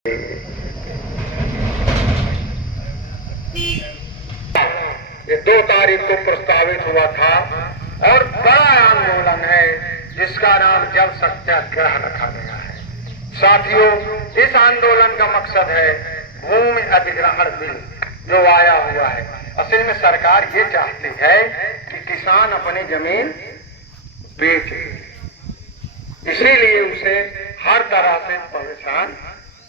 ये 2 तारीख को प्रस्तावित हुआ था और बड़ा आंदोलन है जिसका नाम जल सत्याग्रह रखा गया है। साथियों, इस आंदोलन का मकसद है भूमि अधिग्रहण बिल जो आया हुआ है। असल में सरकार ये चाहती है कि किसान अपनी जमीन बेचे, इसीलिए उसे हर तरह से परेशान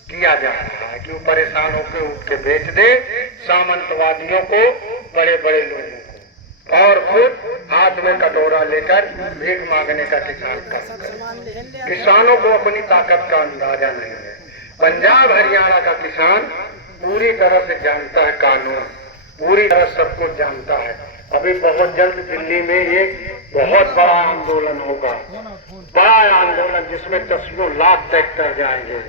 किया जा रहा है कि वो परेशान होकर उठ के बेच दे सामंतवादियों को, बड़े बड़े लोगों को, और खुद हाथ में कटोरा लेकर भीख मांगने का किसान काम करे। किसानों को अपनी ताकत का अंदाजा नहीं है। पंजाब हरियाणा का किसान पूरी तरह से जानता है कानून, पूरी तरह सब कुछ जानता है। अभी बहुत जल्द दिल्ली में एक बहुत बड़ा आंदोलन होगा, बड़ा आंदोलन जिसमें 10 लाख ट्रैक्टर जाएंगे।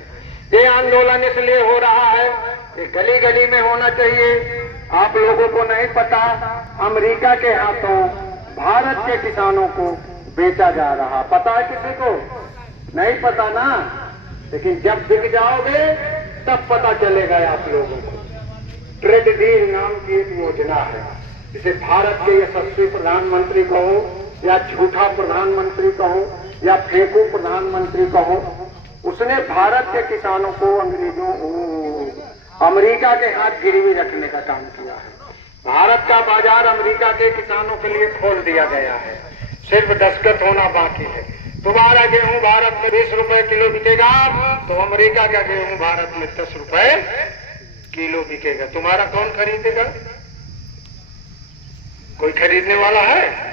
ये आंदोलन इसलिए हो रहा है कि गली गली में होना चाहिए। आप लोगों को नहीं पता, अमेरिका के हाथों भारत के किसानों को बेचा जा रहा, पता है किसी को? नहीं पता ना, लेकिन जब बिक जाओगे तब पता चलेगा आप लोगों को। ट्रेड डील नाम की एक योजना है, जिसे भारत के यशस्वी प्रधानमंत्री कहो या झूठा प्रधानमंत्री कहो या फेंकू प्रधानमंत्री कहो, उसने भारत के किसानों को अमेरिका के हाथ गिरवी रखने का काम किया है। भारत का बाजार अमेरिका के किसानों के लिए खोल दिया गया है, सिर्फ दस्तखत होना बाकी है। तुम्हारा गेहूं भारत में 20 रुपए किलो बिकेगा तो अमेरिका का गेहूं भारत में 10 रुपए किलो बिकेगा। तुम्हारा कौन खरीदेगा? कोई खरीदने वाला है?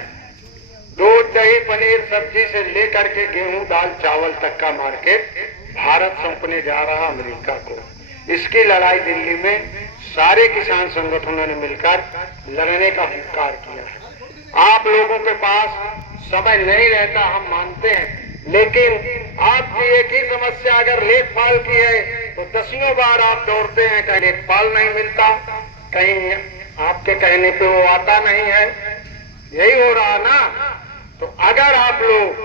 दूध, दही, पनीर, सब्जी से लेकर के गेहूं, दाल, चावल तक का मार्केट भारत सौंपने जा रहा अमेरिका को। इसकी लड़ाई दिल्ली में सारे किसान संगठनों ने मिलकर लड़ने का हुंकार किया है। आप लोगों के पास समय नहीं रहता, हम मानते हैं, लेकिन आपकी एक ही समस्या अगर लेखपाल की है तो 10 बार आप दौड़ते हैं, कहीं लेखपाल नहीं मिलता, कहीं आपके कहने पे वो आता नहीं है। यही हो रहा ना? तो अगर आप लोग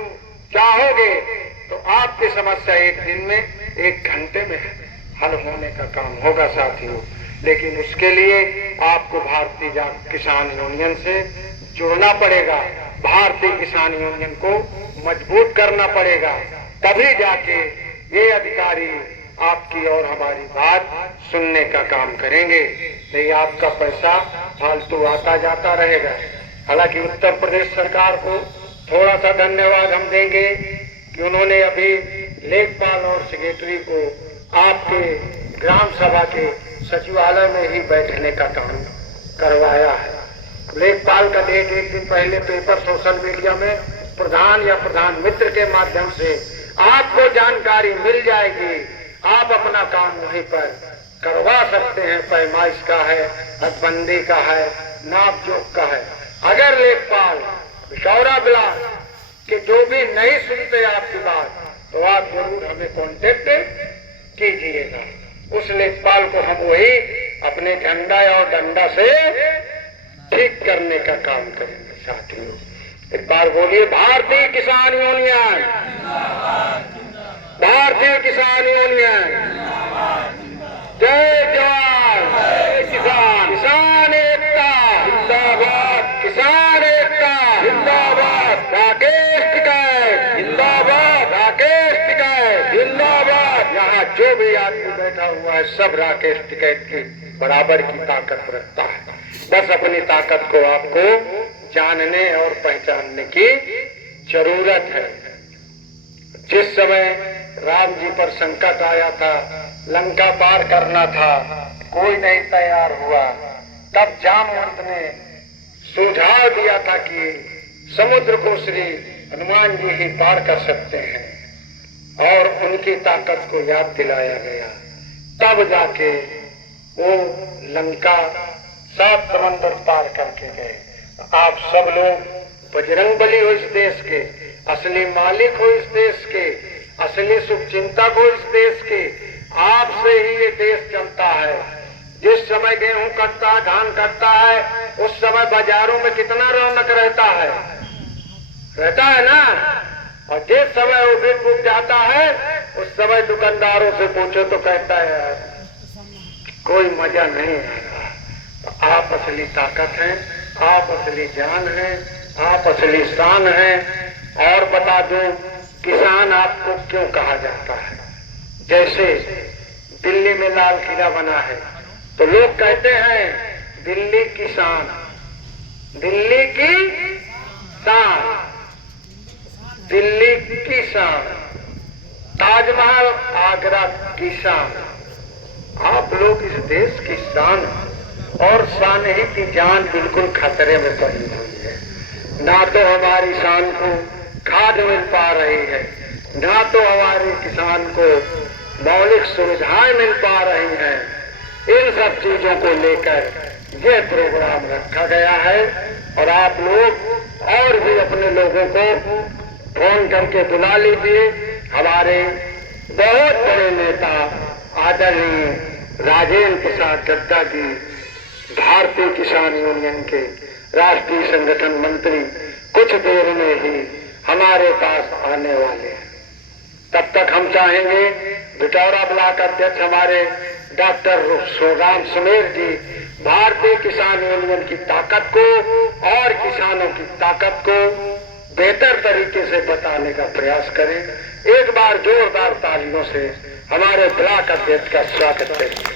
चाहोगे तो आपकी समस्या एक दिन में, 1 घंटे में हल होने का काम होगा साथियों। लेकिन उसके लिए आपको भारतीय किसान यूनियन से जुड़ना पड़ेगा, भारतीय किसान यूनियन को मजबूत करना पड़ेगा, तभी जाके ये अधिकारी आपकी और हमारी बात सुनने का काम करेंगे। नहीं आपका पैसा फालतू आता जाता रहेगा। हालांकि उत्तर प्रदेश सरकार को थोड़ा सा धन्यवाद हम देंगे कि उन्होंने अभी लेखपाल और सेक्रेटरी को आपके ग्राम सभा के सचिवालय में ही बैठने का काम करवाया है। लेखपाल का डेट एक दिन पहले पेपर, सोशल मीडिया में प्रधान या प्रधान मित्र के माध्यम से आपको जानकारी मिल जाएगी। आप अपना काम वहीं पर करवा सकते हैं। पैमाइश का है, हदबंदी का है, नाप जोख का है। अगर लेखपाल बिशौरा बिलास के जो भी नहीं सुनते आपकी बात, तो आप जरूर हमें कॉन्टेक्ट कीजिएगा। उस लेखपाल को हम वही अपने झंडा और डंडा से ठीक करने का काम करेंगे साथियों। एक बार बोलिए, भारतीय किसान यूनियन, भारतीय किसान यूनियन, जय जवान, जय किसान, किसान एकता जिंदाबाद, किसान एकता जिंदाबाद, राकेश टिकैत जिंदाबाद, राकेश टिकैत जिंदाबाद। यहाँ जो भी आदमी बैठा हुआ है सब राकेश टिकैत की बराबर की ताकत रखता है। बस अपनी ताकत को आपको जानने और पहचानने की जरूरत है। जिस समय राम जी पर संकट आया था, लंका पार करना था, कोई नहीं तैयार हुआ, तब जामवंत ने सुझाव दिया था कि समुद्र को श्री हनुमान जी ही पार कर सकते हैं, और उनकी ताकत को याद दिलाया गया। तब जाके वो लंका 7 समंदर पार करके गए। आप सब लोग बजरंगबली हो इस देश के, असली मालिक हो इस देश के, असली शुभचिंतक हो इस देश के। आपसे ही ये देश चलता है। जिस समय गेहूं कटता है, धान कटता है, उस समय बाजारों में कितना रौनक रहता है ना? और जिस समय वो बिक बुक जाता है उस समय दुकानदारों से पूछो तो कहता है यार कोई मजा नहीं आ रहा। तो आप असली ताकत हैं, आप असली जान हैं, आप असली शान हैं। और बता दूं किसान आपको क्यों कहा जाता है। जैसे दिल्ली में लाल किला बना है तो लोग कहते हैं दिल्ली की शान, दिल्ली की शान, दिल्ली की शान। ताजमहल आगरा की शान। आप लोग इस देश की शान और शान ही की जान बिल्कुल खतरे में पड़ी हुई है। ना तो हमारी शान को खाद मिल पा रही है, ना तो हमारे किसान को मौलिक सुविधाएं मिल पा रही हैं। इन सब चीजों को लेकर ये प्रोग्राम रखा गया है और आप लोग और भी अपने लोगों को फोन करके बुला लीजिए। हमारे बहुत बड़े नेता आदरणीय राजेंद्र प्रसाद गद्दा जी भारतीय किसान यूनियन के राष्ट्रीय संगठन मंत्री कुछ देर में ही हमारे पास आने वाले हैं। तब तक हम चाहेंगे बिटौरा ब्लॉक अध्यक्ष हमारे डॉक्टर राम सुमेर जी भारतीय किसान यूनियन की ताकत को और किसानों की ताकत को बेहतर तरीके से बताने का प्रयास करें। एक बार जोरदार तालियों से हमारे ब्लॉक अध्यक्ष का स्वागत करें।